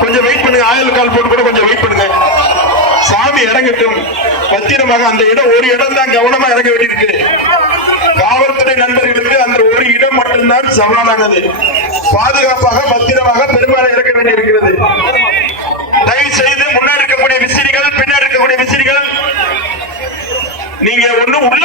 கொஞ்சம் வெயிட் பண்ணுங்க, ஆயில் கால் போட்டு கூட கொஞ்சம் வெயிட் பண்ணுங்க. சாமி இறங்கட்டும் பத்திரமாக. அந்த இடம் ஒரு இடம் தான் கவனமா இறங்க வேண்டியிருக்கு. காவல்துறை நண்பர்களுக்கு அந்த ஒரு இடம் மட்டும்தான் சவாலானது. பாதுகாப்பாக பத்திரமாக பெரும்பாலும் இறக்க வேண்டியிருக்கிறது. தயவு செய்து முன்னாடி இருக்கக்கூடிய விசிறிகள், பின்னாடி இருக்கக்கூடிய விசிறிகள், நீங்க ஒண்ணும் உள்ள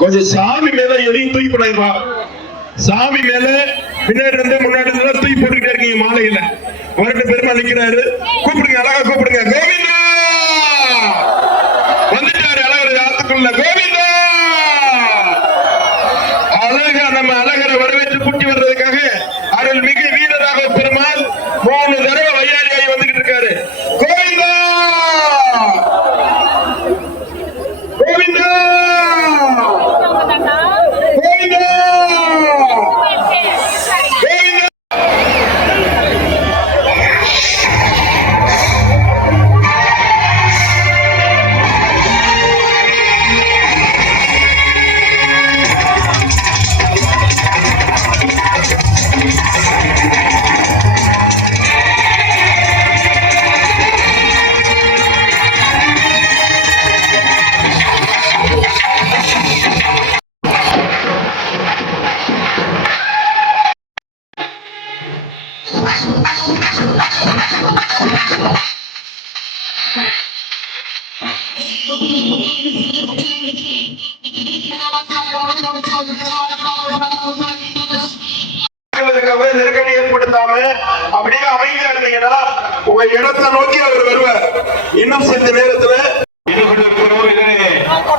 கொஞ்சம் சாமி மேல எதையும் தூக்கி போடாதீங்க. சாமி மேல பின்னாடி இருந்து முன்னாடி இருந்து தூக்கி போட்டுக்கிட்டே இருக்கீங்க. மாலையில வரட்டு பெருமா நிக்கிறாரு, கூப்பிடுங்க, அழகா கூப்பிடுங்க. கோவிந்தா வந்துட்டாரு, அழகர் யாத்துக்குள்ள. கோவிந்தா அழகா நம்ம அழகரை வரவேற்று கூட்டி வர்றதுக்காக அருள்மிகு வீரராக பெருமாள் 3 தடவை வையாரியாகி வந்துகிட்டு இருக்காரு. கோவிந்தா கோவிந்தா நெருக்கடி ஏற்படுத்தாம அப்படியே அமைதியா இருந்தீங்கன்னா உங்க இடத்தை நோக்கி அவர் வருவார். இன்னும் சிறிது நேரத்துல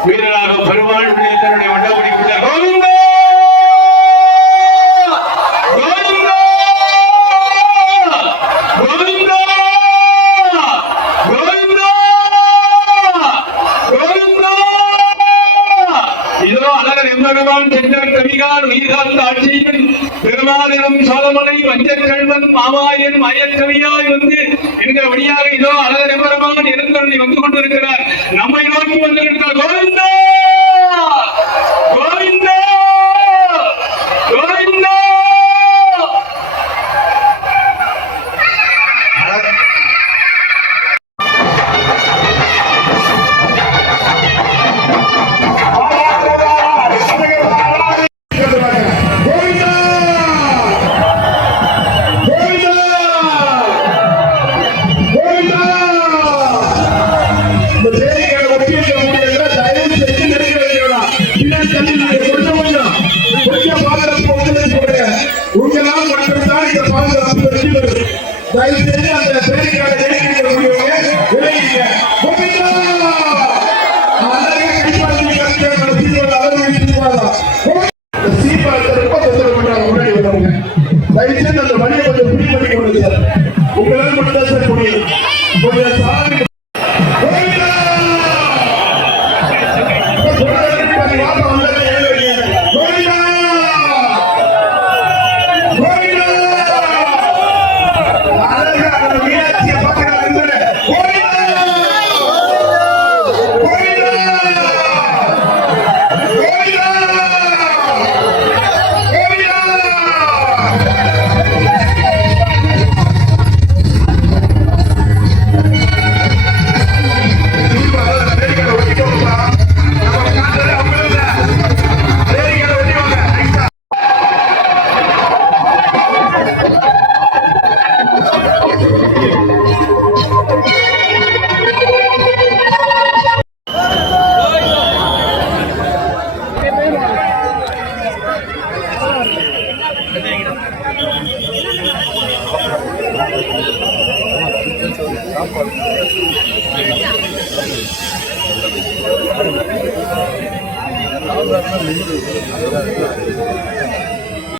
வீரராக பெருமாள் தன்னுடைய வண்டபடிக்குள்ள கோவிந்தா பெருமானிடம் சோழமலை வஞ்சக்கல்வன் மாமாயன் மயக்கவியாய் வந்து என்கிற வழியாக இதோ அழகர் எம்பெருமான் இறந்தவனை வந்து கொண்டிருக்கிறார். நம்மை நோக்கி வந்திருக்கிறார். கோவிந்தா கோவிந்தா கோவிந்தா. Govinda! கொஞ்சம் சாமி கோவிந்தா! வாப்பா வந்தது கோவிந்தா! கோவிந்தா! அழகா அந்த மீனாட்சியை பார்க்கிறாங்க. கோவிந்தா! கோவிந்தா! கோவிந்தா! Gracias.